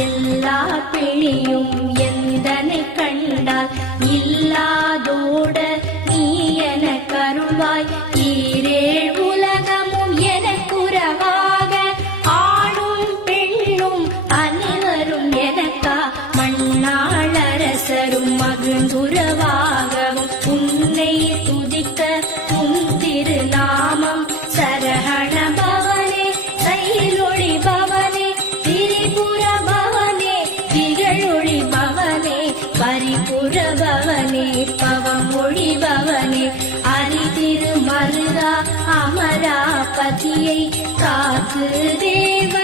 எல்லா பிணியும் எந்தனை கண்டால் இல்லாதோட நீ என கருள்வாய். ஈரேழ் உலகமும் எனக்குறவாக ஆணும் பெண்ணும் அனைவரும் எனக்கா மண்ணாளரசரும் மகிழ்ந்துறவாகவும் உன்னை துதிக்க உன் திருநாமம் சரஹண பவனே செயலொளி பவனே திரிபுர பவனே திகழொளி பவனே பரிபுர பவனே பவமொழி பவனே அரிதிரு மருதா அமராபதியை காத்து தேவ